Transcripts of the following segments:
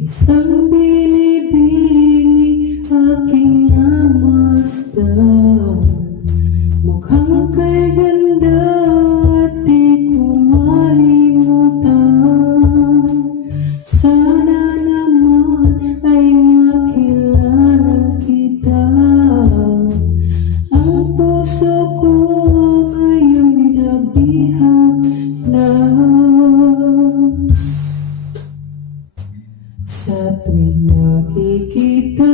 Isang binibini aking namasdan, mukhang kay ganda at di ko malimutan. Sana naman ay makilala kita. Ang puso ko ngayon binabihag na. Sa tuwing nakikita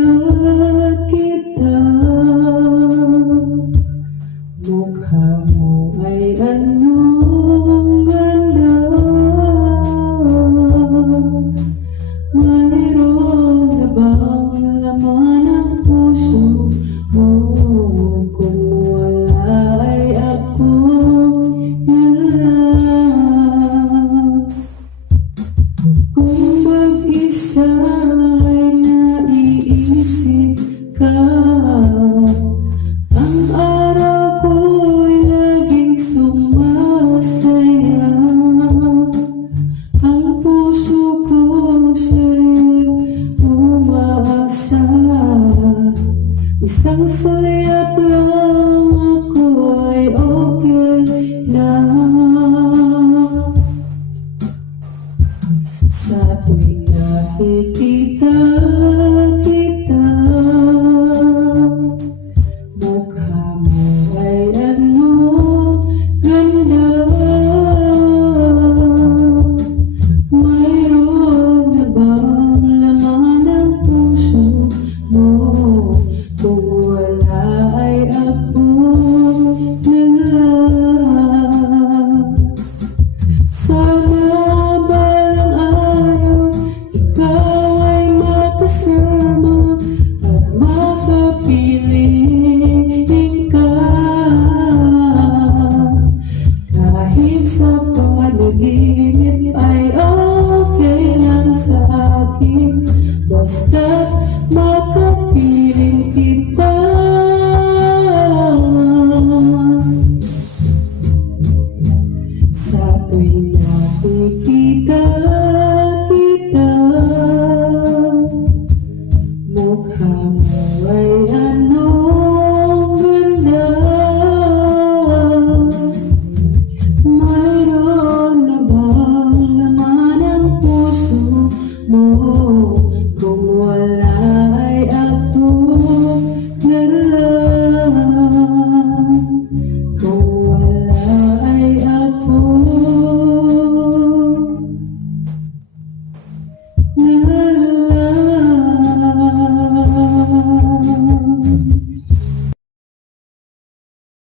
kita, mukha mo ay anong ganda. Mayroon na bang laman ang puso mo? Kung wala ay ako na lang. Kung mag-isa ay naiisip ka, ang araw ko'y laging sumasaya. Ang puso ko sa'yo'y umaasa. Isang sayap lang ako ay okay na. Sa tuwing nakikita kita, mukha mo ay anong ganda. Mayroon na bang laman ang puso mo? Kung wala ay ako na lang. Sa kasama at makapiling ka, kahit sa panaginip ay okay lang sa akin, basta